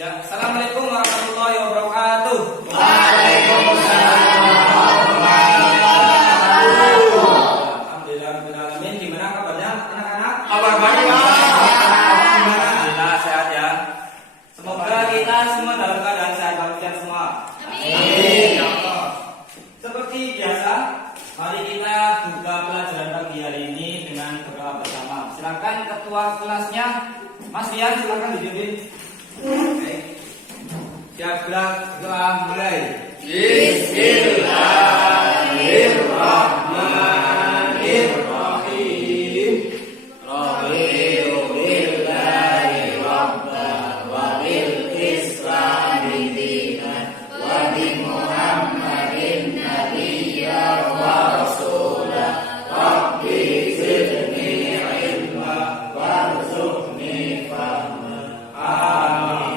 Ya, assalamualaikum warahmatullahi wabarakatuh. Waalaikumsalam warahmatullahi wabarakatuh. Alhamdulillahirobbilalamin. Gimana kabarnya anak-anak? Kabar baik, Pak. Alhamdulillah sehat ya. Semoga kita semua dalam keadaan sehat walafiat semua. Amin. Ya Allah. Seperti biasa, mari kita buka pelajaran pagi hari ini dengan berdoa bersama. Silakan ketua kelasnya, Mas Rian, silakan dipimpin. Oke. Siap gerak, doa mulai. Bismillahirrahmanirrahim. Raditu billahi rabban wa bil islami dinan wa bi Muhammadin nabiyyan wa rasulah. Rabbi zidni ilma warzuqni fahma. Amin.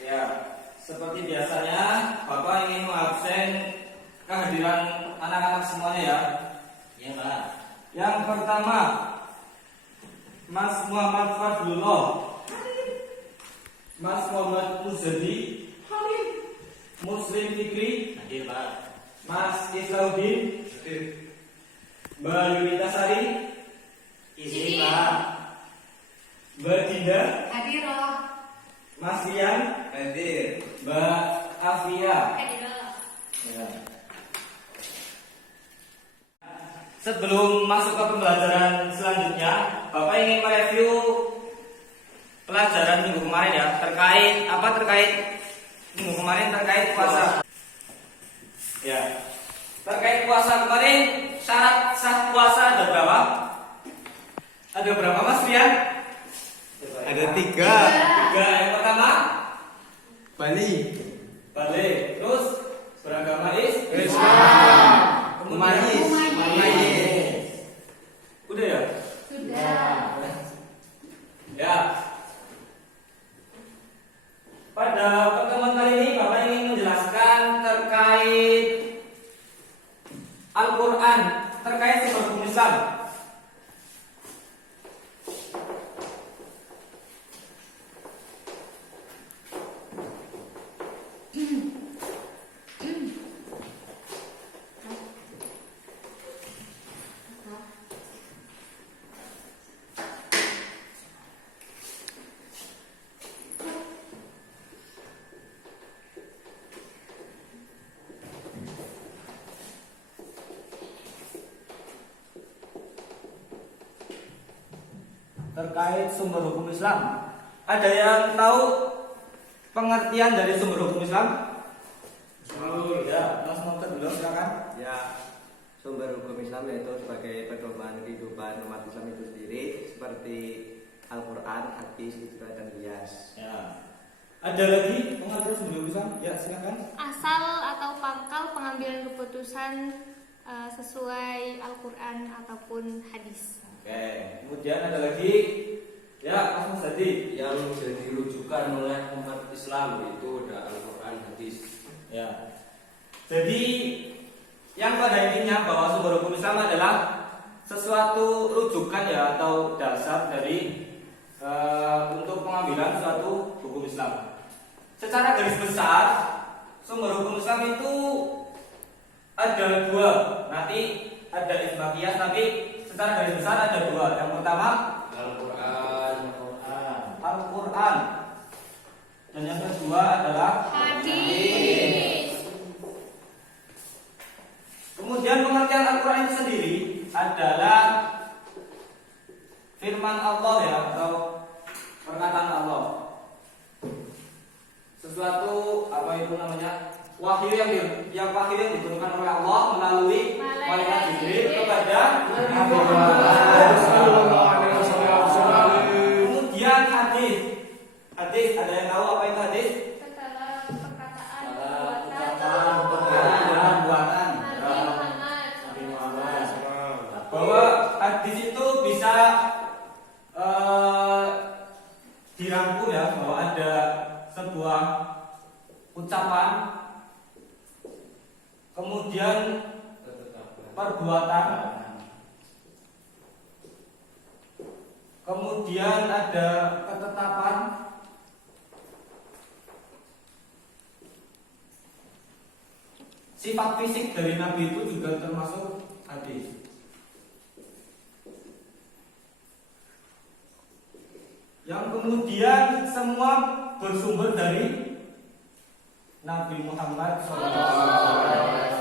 Ya, seperti biasanya Bapak ingin mengabsen kehadiran anak-anak semuanya ya. Ya, Pak. Yang pertama, Mas Muhammad Fadlullah, Mas Muhammad Muzadi, Muslim Fikri, Hadir, Pak. Mas Islaudin, Mbak Yunita Sari, Isi, Pak. Mbak Dinda, Hadir. Mas Rian, Hadir. Mbak Afia. Ya. Sebelum masuk ke pembelajaran selanjutnya, Bapak ingin mereview pelajaran minggu kemarin ya, terkait minggu kemarin terkait puasa. Ya. Terkait puasa kemarin, syarat sah puasa ada berapa? Ada berapa, Mas Rian? Ada tiga. Yang pertama, Bali, balik. Terus beragama Islam, Umayyis. Umayyis. Udah ya? Sudah. Ya. Pada pertemuan kali ini Bapak ingin menjelaskan terkait Al-Quran, terkait sumber hukum Islam. Terkait sumber hukum Islam, ada yang tahu pengertian dari sumber hukum Islam? Ya, Mas Nonton dulu silakan. Ya, sumber hukum Islam yaitu sebagai pedoman kehidupan umat Islam itu sendiri seperti Al-Quran, hadis, ijma dan qiyas. Ya. Ada lagi pengertian sumber hukum Islam? Ya, silakan. Asal atau pangkal pengambilan keputusan sesuai Al-Quran ataupun hadis. Oke, kemudian ada lagi. Ya, Mas Muzadi. Yang jadi rujukan oleh umat Islam itu ada Al-Quran, hadis. Ya. Jadi yang pada intinya bahwa sumber hukum Islam adalah sesuatu rujukan ya atau dasar dari untuk pengambilan suatu hukum Islam. Secara garis besar sumber hukum Islam itu ada dua. Nanti ada ijma qiyas, tapi secara garis besar ada dua. Yang pertama Al-Quran, dan yang kedua adalah Hadis. Kemudian pengertian Al-Quran itu sendiri adalah firman Allah ya, atau perkataan Allah. Sesuatu apa itu namanya? Wahyu yang diturunkan oleh Allah melalui malaikat Jibril kepada Nabi Muhammad. Kemudian hadis ada yang tahu apa itu hadis? Segala perkataan Buatan Nabi Muhammad. Bahwa hadis itu bisa dirangkum ya, bahwa ada sebuah ucapan, kemudian perbuatan, kemudian ada ketetapan, sifat fisik dari Nabi itu juga termasuk hadis. Yang kemudian semua bersumber dari Nabi Muhammad SAW.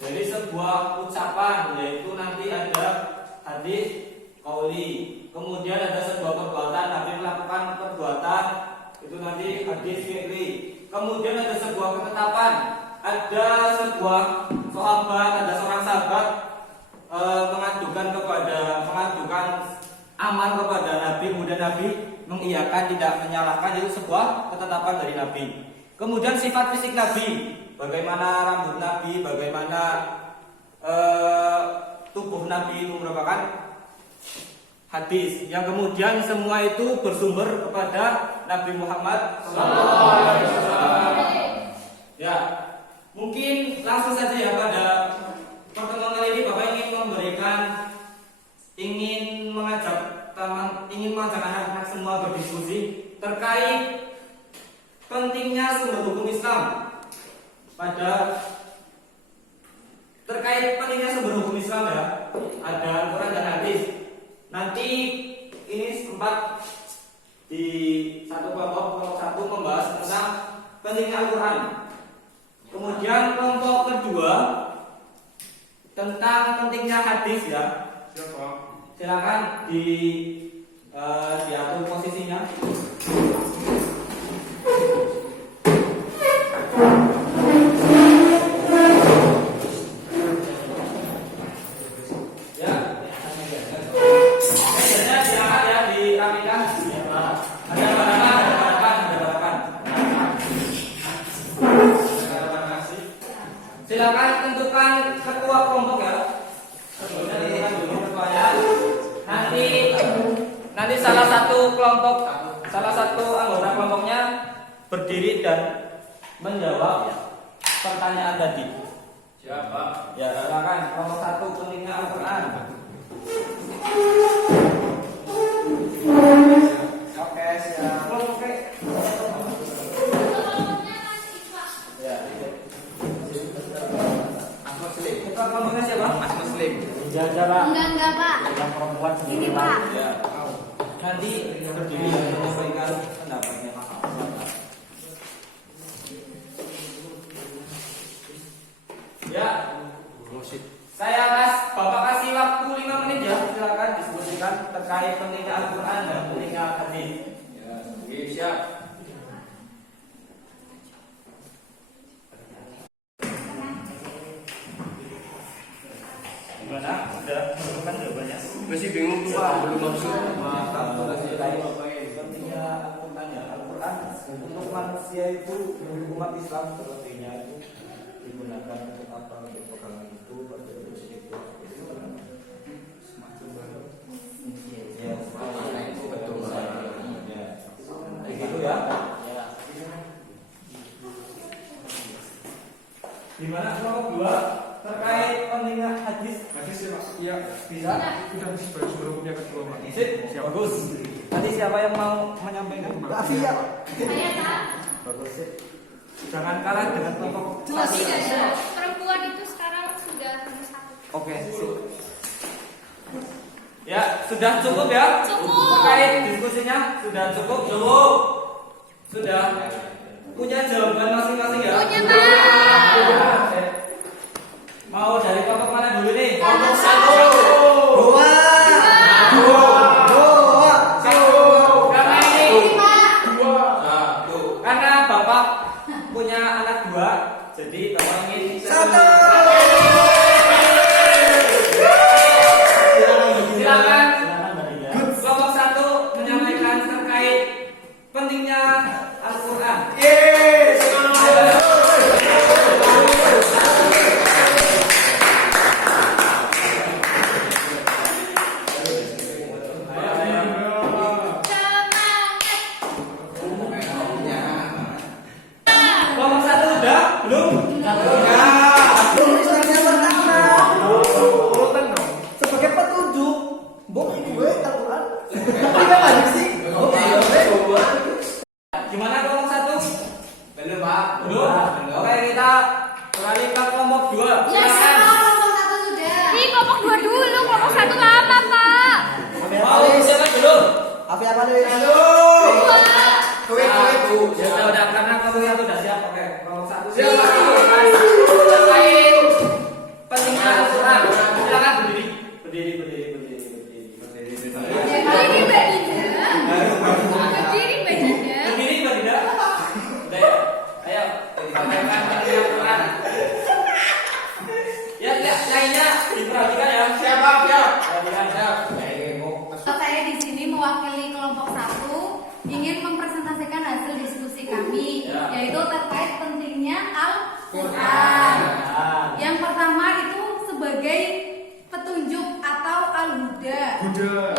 Jadi sebuah ucapan, yaitu nanti ada hadis qauli, kemudian ada sebuah perbuatan, Nabi melakukan perbuatan, itu nanti hadis fi'li. Kemudian ada sebuah ketetapan, ada sebuah sahabat, ada seorang sahabat mengadukan aman kepada Nabi, kemudian Nabi mengiyakan, tidak menyalahkan, itu sebuah ketetapan dari Nabi. Kemudian sifat fisik Nabi, bagaimana rambut Nabi, bagaimana tubuh Nabi, itu merupakan hadis. Yang kemudian semua itu bersumber kepada Nabi Muhammad SAW. Ya, mungkin langsung saja ya pada pertemuan kali ini Bapak ingin mengajak anak-anak semua berdiskusi terkait pentingnya sumber hukum Islam. Terkait pentingnya sumber hukum Islam ya, ada Al-Quran dan hadis. Nanti ini sempat di satu kelompok satu membahas tentang pentingnya Al-Quran. Kemudian kelompok kedua tentang pentingnya hadis ya. Silakan diatur posisinya. Silakan tentukan ketua kelompok ya. Nanti salah satu anggota kelompoknya berdiri dan menjawab pertanyaan tadi. Siapa? Ya, silakan kelompok satu, pentingnya Al-Quran. Oke, siap. Kelompoknya siapa? Mas Muslim. Enggak, Pak. Yang perempuan Ini, Pak. Ya. Nanti berdiri dan menyampaikan pendapatnya. Ya. Saya Bapak kasih waktu 5 menit ya. Silakan diskusikan terkait pentingnya Al-Quran dan pentingnya hadis. Ya, siap. Gimana? Sudah menemukan jawabannya? Masih bingung tuh Pak, belum maksud. Pentingnya Al-Quran ya. Al-Quran untuk manusia itu, umat Islam sepertinya itu digunakan untuk apa? Untuk pegangan itu, berterus itu. Ya, itu betul. Ya, begitu ya. Gimana kelompok dua terkait pentingnya hadis? Hadis ya Pak? Iya. Bisa? Sudah sebagai sumber hukumnya kedua Pak. Sip, bagus. Nanti siapa yang mau menyampaikan? Siap. Saya, Pak. Bagus sip. Jangan kalah dengan kelompok Tidak ada. Perempuan itu sekarang sudah nomor 1. Oke, sip. Ya, sudah cukup ya? Cukup. Terkait diskusinya sudah cukup? Cukup. Sudah. Punya jawaban masing-masing ya? Punya, Pak. Mau dari kelompok mana dulu nih? Kelompok satu. Dua. Karena ini Satu. karena Bapak punya anak 2, jadi Bapak ingin Satu. Silakan. Kelompok 1 menyampaikan terkait pentingnya Al-Quran. ingin mempresentasikan hasil diskusi kami, Ya. yaitu terkait pentingnya Al-Quran. Yang pertama itu sebagai petunjuk atau al-huda. Buddha.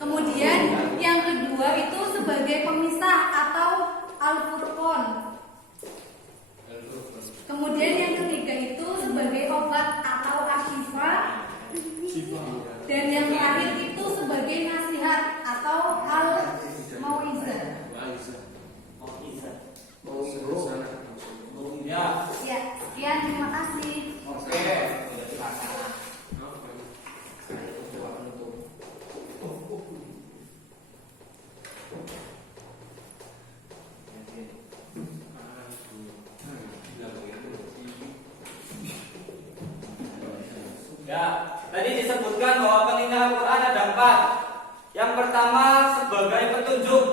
Kemudian yang kedua itu sebagai pemisah atau al-furqan. Kemudian yang ketiga itu sebagai obat atau asyifa. Dan yang terakhir itu sebagai nasihat atau al-mauizah. Ya. Ya, sekian, terima kasih. Oke. Ya, tadi disebutkan bahwa pentingnya Al-Quran ada 4. Yang pertama sebagai petunjuk,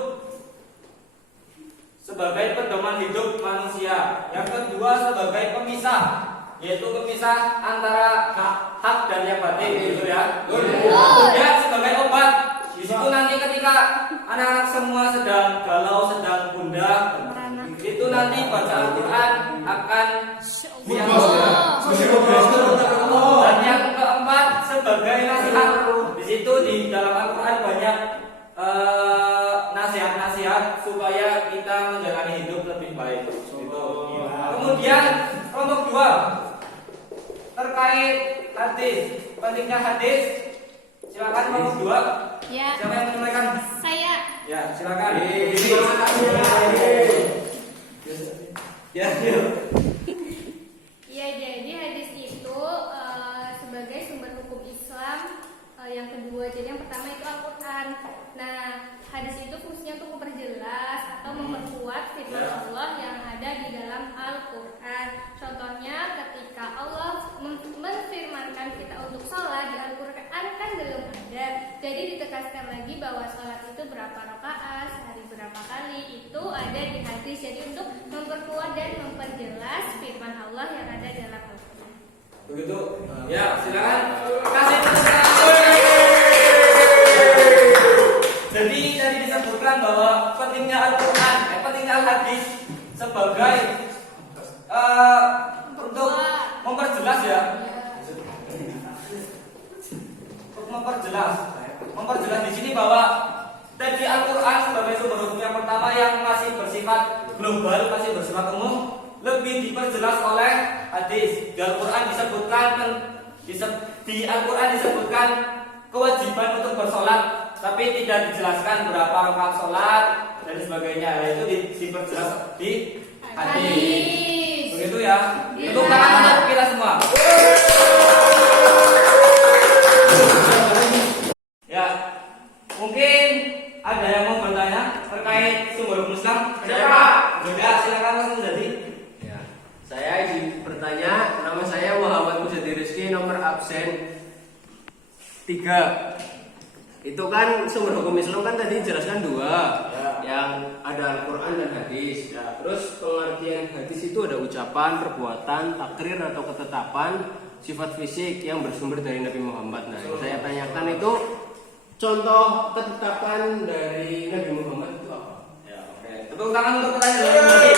sebagai pedoman hidup manusia. Yang kedua sebagai pemisah, yaitu pemisah antara hak dan yang batin, gitu ya. Kemudian sebagai obat. Di situ nanti ketika anak-anak semua sedang galau, sedang gundah, itu nanti baca Al-Quran akan dan yang keempat sebagai nasihat. Di situ di dalam Al-Quran banyak nasihat-nasihat supaya kita menjalani hidup lebih baik. Gitu. Kemudian kelompok 2 terkait hadis, pentingnya hadis. Silakan kelompok 2. Ya. Siapa yang menyampaikan? Saya. Ya, silakan. Ya, Ya, jadi hadis itu sebagai sumber hukum Islam yang kedua. Jadi yang pertama itu Al-Quran. Nah, hadis itu fungsinya untuk memperjelas atau memperkuat firman Allah yang ada di dalam Al-Quran. Contohnya ketika Allah menfirmankan kita untuk sholat di Al-Quran kan belum ada. Jadi ditegaskan lagi bahwa sholat itu berapa rakaat, sehari berapa kali, itu ada di hadis. Jadi untuk memperkuat dan memperjelas firman Allah yang ada dalam Al-Quran. begitu. Ya, silakan. Kasih tepuk tangan. Jadi tadi disebutkan bahwa pentingnya Al-Quran, pentingnya Al-Hadis sebagai untuk memperjelas ya. Untuk memperjelas di sini bahwa tadi Al-Quran sebagai sumber hukum yang pertama yang masih bersifat global, masih bersifat umum, lebih diperjelas oleh hadis. Di Al-Quran disebutkan kewajiban untuk bersolat, tapi tidak dijelaskan berapa rakaat sholat dan sebagainya. Itu diperjelas di hadis. Begitu ya. Tepuk tangan untuk kita semua. Ya, mungkin ada yang mau bertanya terkait sumber hukum Islam? Siapa? Ya, silakan langsung jadi. Ya, saya izin bertanya. Nama saya Muhammad Mujadi Rizky, nomor absen 3. Itu kan sumber hukum Islam kan tadi jelaskan 2, yang ada Al-Quran dan hadis. Terus pengertian hadis itu ada ucapan, perbuatan, takrir atau ketetapan, sifat fisik yang bersumber dari Nabi Muhammad. Nah, yang saya tanyakan itu contoh ketetapan dari Nabi Muhammad itu apa? Ya, oke. Tepuk tangan untuk pertanyaan dari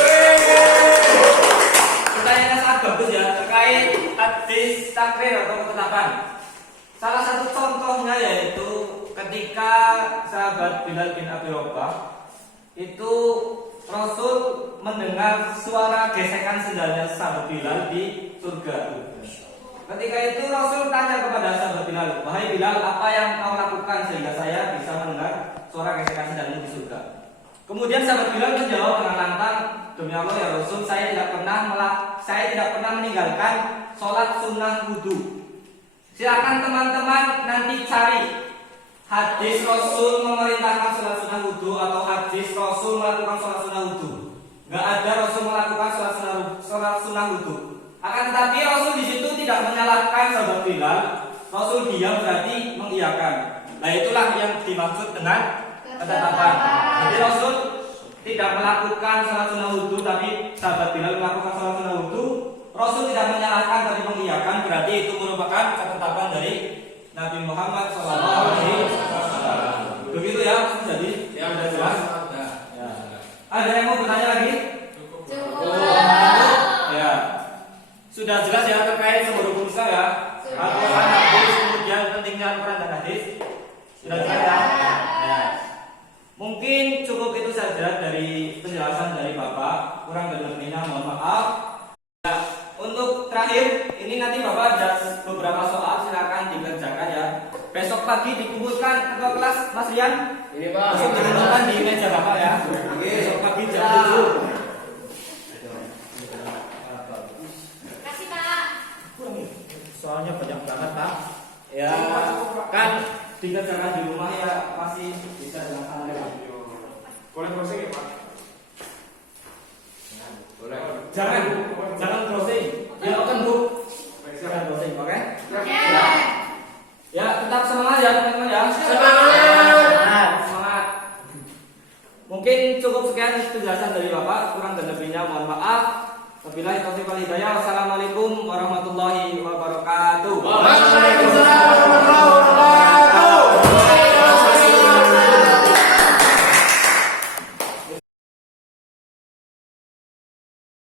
pertanyaannya sangat bagus ya, terkait hadis, takrir atau ketetapan. Salah satu contohnya yaitu ketika sahabat Bilal bin Abi Rabah itu Rasul mendengar suara gesekan sendalnya sahabat Bilal di surga. Ketika itu Rasul tanya kepada sahabat Bilal, "Wahai Bilal, apa yang kau lakukan sehingga saya bisa mendengar suara gesekan sendalmu di surga?" Kemudian sahabat Bilal menjawab dengan lantang, "Demi Allah ya Rasul, saya tidak pernah meninggalkan sholat sunnah wudu." Silakan teman-teman nanti cari hadis Rasul memerintahkan sholat sunnah wudu atau hadis Rasul melakukan sholat sunnah wudu. Gak ada Rasul melakukan sholat sunnah wudu. Akan tetapi Rasul di situ tidak menyalahkan sahabat Bilal. Rasul diam berarti mengiyakan. Nah, itulah yang dimaksud dengan ketetapan. Jadi Rasul tidak melakukan sholat sunnah wudu, tapi sahabat Bilal melakukan sholat sunnah wudu. Rasul tidak menyalahkan tapi mengiyakan, berarti itu merupakan ketetapan dari Nabi Muhammad SAW. Begitu ya, jadi yang sudah jelas. diusulkan ketua kelas Mas Rian Ini Pak. langsung ditentukan di meja Bapak ya. Besok pagi jam 7. Kasih Pak. Soalnya banyak banget Pak. Ya kan dikerjakan di rumah ya masih bisa dilaksanakan. Boleh closing ya Pak? Boleh. Jangan closing. Ya open book. Jangan closing, oke? Oke. Ya tetap semangat ya teman-teman ya. Semangat. Mungkin cukup sekian penjelasan dari Bapak. Kurang dan lebihnya mohon maaf. Wabillahi taufiq wal hidayah. Wassalamualaikum warahmatullahi wabarakatuh. Waalaikumsalam.